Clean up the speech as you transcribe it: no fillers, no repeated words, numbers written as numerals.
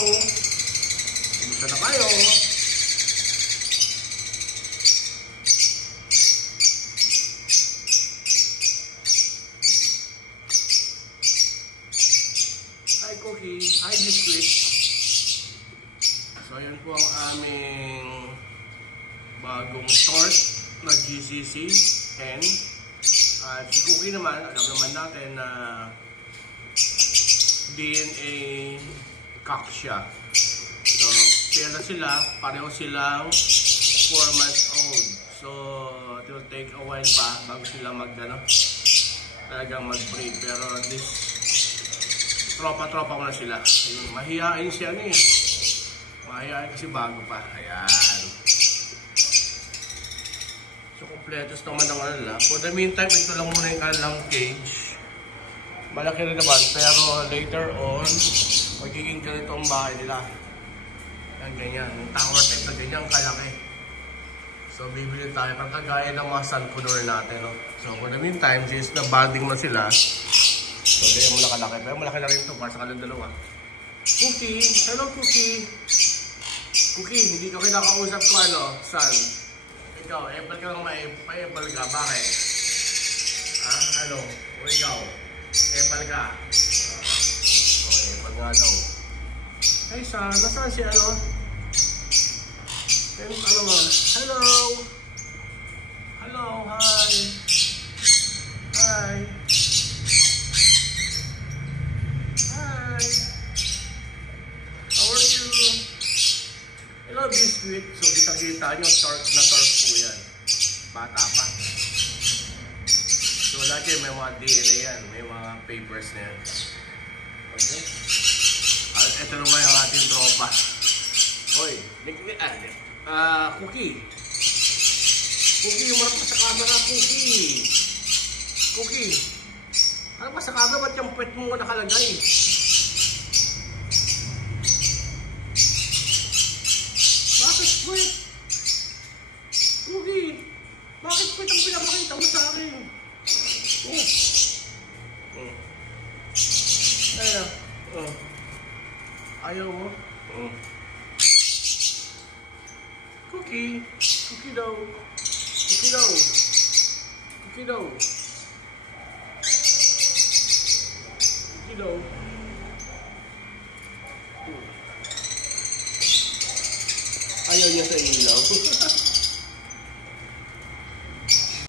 Kumusta na kayo? Hi Cookie, hi Biscuit. So ayan po ang aming bagong tort na GCC hen. At si Cookie naman, alam naman natin na DNA cock siya. So, pera sila, pareho silang 4 months old. So, it will take a while pa bago sila talagang mag-breed. Pero this, tropa-tropa ko na sila. Mahihain siya eh. Mahihain kasi bago pa. Ayan. So, kompletos naman ang nila. For the meantime, ito lang muna yung kanilang cage. Malaki rin naman, pero later on, magiging ganito ang bahay nila. Yan, ganyan. Yung tower type na ganyan, kalaki. So, bibili tayo ng kagaya ng mga sunflower natin. No? So, for the meantime, since na-bonding mo sila, so, ganyan mo na kalaki. Pero malaki na rin ito para sa kanilang dalawa. Cookie! Hello, Cookie! Cookie, hindi ka kinakausap ko, son? Ikaw, apple ka lang ma-apple ka. Bakit? Ha? Ano? O ikaw? Apple ka. Apple nga daw. Hey, son. Nasaan si ano? Ano nga? Hello! Hello, hi! Hi! Hi! How are you? Hello, Biscuit. So, kita-kita nyo, torque po yan. Bata pa. So, lagi may mga DNA yan. May mga papers na yan. Okay? Ito naman yung ating tropa. Hoy, Cookie. Cookie, umarap ka sa camera, Cookie. Cookie. Ano ba sa camera? Ba't yung pet mo nakalagay? Bakit pet? Cookie, bakit pet ang pinapakita mo sa akin? Ayaw mo? Cookie! Cookie daw! Cookie daw! Cookie daw! Cookie daw! Ayaw niya sa ilaw.